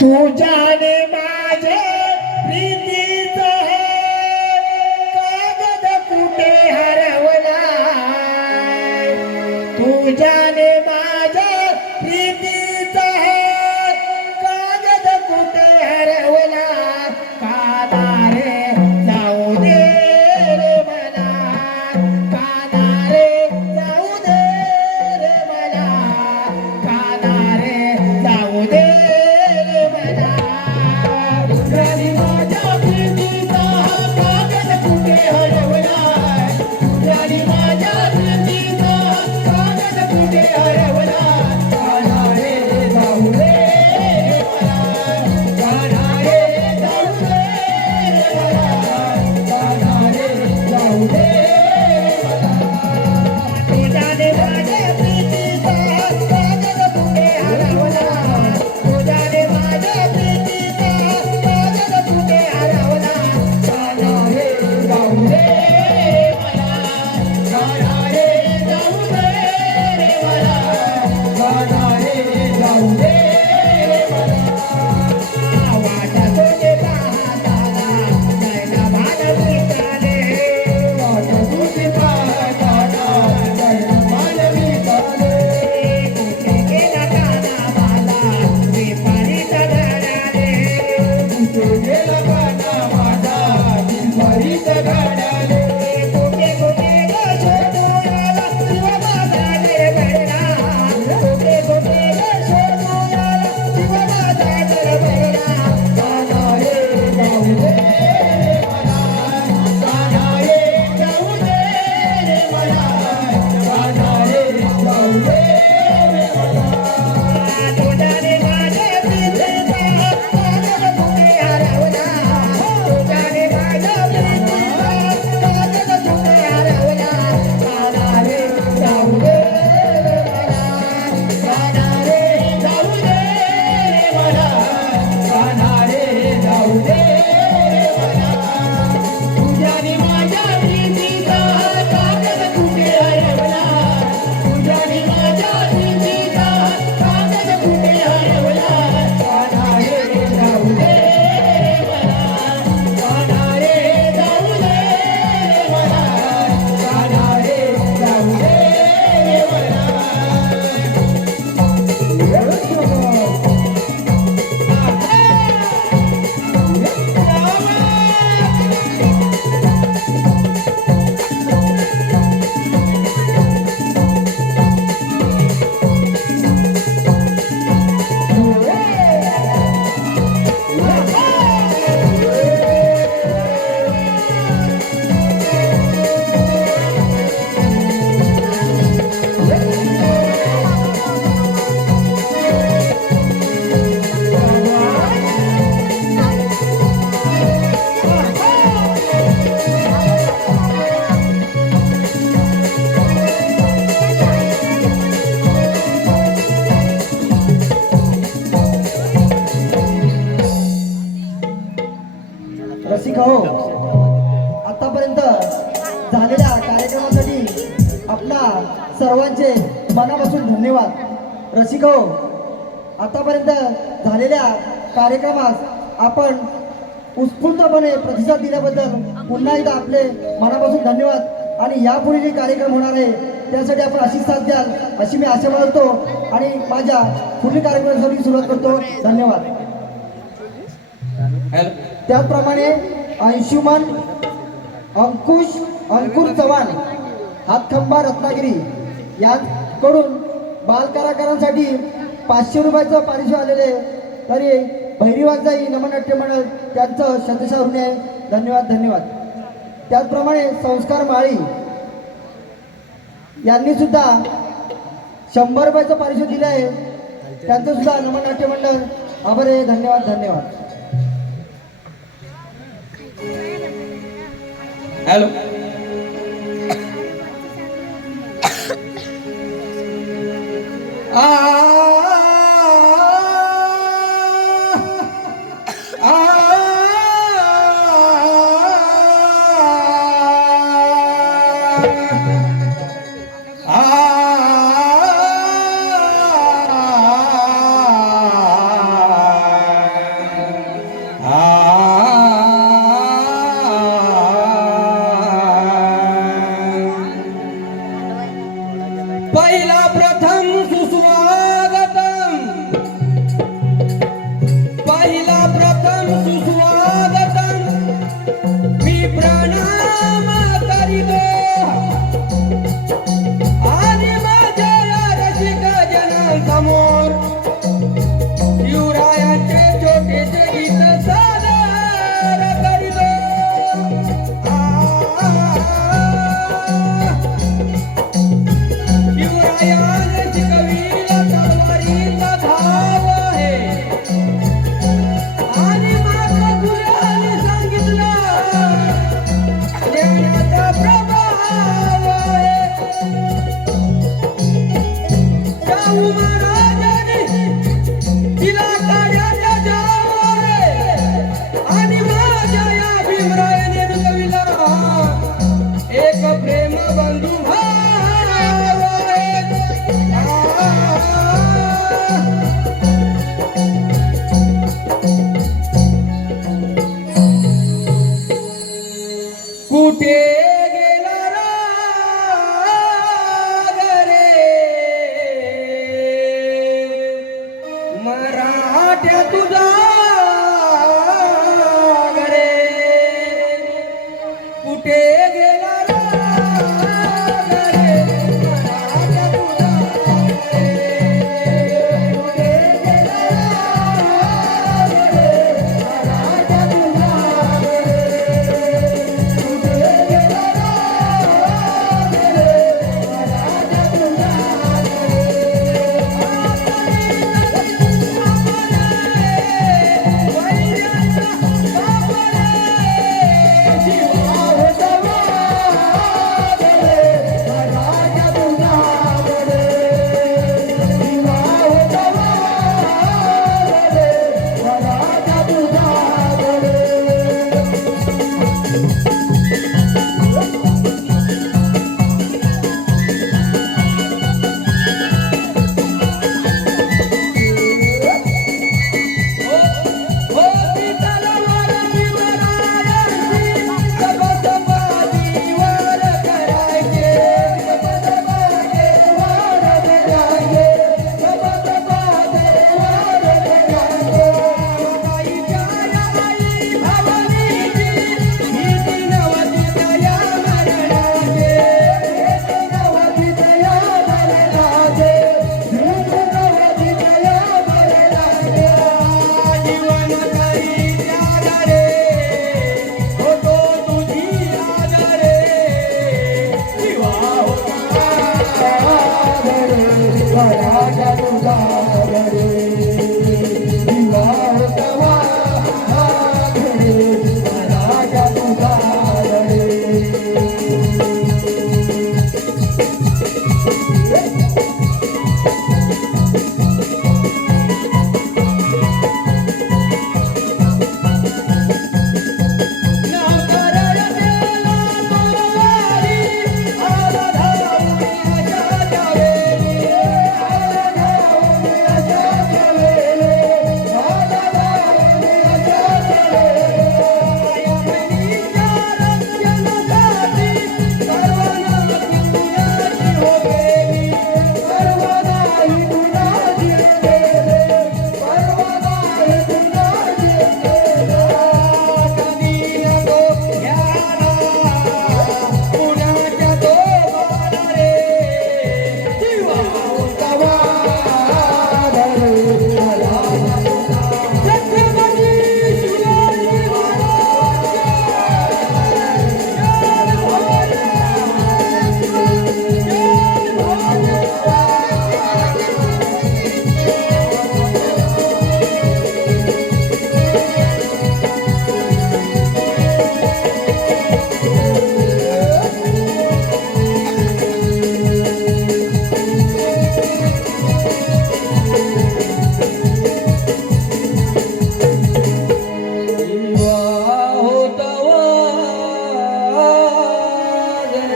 तुझ्याने माझे प्रीतीचा कागद कुठे हरवला तुझ्याने माझे प्रीतीचा कागद कुठे हरवला काना रे जाऊ दे रे मला काना रे जाऊ दे रे मला काना रे जाऊ दे Yeah. आपला सर्वांचे मनापासून धन्यवाद। रसिको, आतापर्यंत झालेल्या कार्यक्रमास आपण उत्स्फूर्तपणे प्रतिसाद दिल्याबद्दल पुन्हा एकदा आपले मनापासून धन्यवाद। आणि यापुढे जे कार्यक्रम होणार आहे त्यासाठी आपण अशीच साथ द्याल अशी मी आशा बाळगतो आणि माझ्या पुढील कार्यक्रमासाठी सुरुवात करतो। धन्यवाद। त्याचप्रमाणे अंशुमन अंकुर चव्हाण, हातखंबा, रत्नागिरी यांकडून बालकलाकारांसाठी 500 रुपयाचं पारितोषिक आलेले, तरी भैरीवाजाई नमनाट्य मंडळ त्यांचं शतशः ऋणी आहे। धन्यवाद धन्यवाद। त्याचप्रमाणे संस्कार माळी यांनी सुद्धा 100 रुपयाचं पारितोषिक दिले आहे, त्यांचं सुद्धा नमनाट्य मंडळ आभारी आहे। धन्यवाद धन्यवाद। हॅलो, पहिला प्रथम सुस्वागतम, पहिला प्रथम सुस्वागतम मी प्रणाम करीतो आणि माझ्या रसिक जनांसमोर शिवरायांचे छोटेसे गीत सादर करीतो। शिवरायाने शिकविला तलवारीचा धाव आहे आणि महात्मा फुल्याने सांगितलं ज्ञानाचा प्रभाव आहे। शाहू महाराजांनी दिला कार्याचा जाव आहे आणि माझ्या या भीमरायाने रुजविला एक प्रेम बंधू भाव आहे। कुठे गेला राग रे मराठ्या तुझा रे, कुठे गेला राग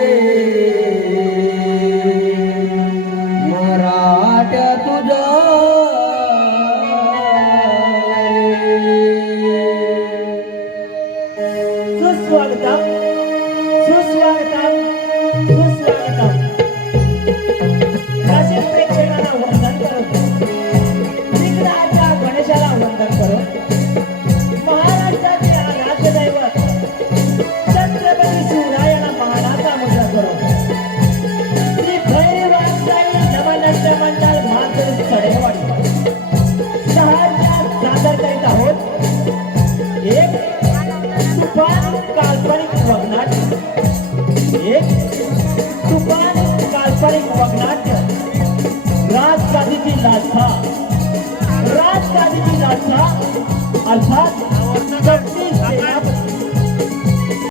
रे मराठ्या तुझा सुस्वागतम सुस्वागतम सुस्वागतम रसिक प्रेक्षकांना वंदन करतो विघ्नाच्या गणेशाला वंदन करतो महाराष्ट्राचे आराध्य दैवत छत्रपती शिवरायांना मानाचा मुद्रा करतो श्री भैरवांचाई नवनाट्य मंडळ म्हाळुंगे चढेवाडी शहरात सादर करीत आहोत एक तुफान काल्पनिक वगनाट्य एक तुफान काल्पनिक वगनाट्य राजगादीची लाथा राजगादीची लाथा अर्थात जगदीश सेनापती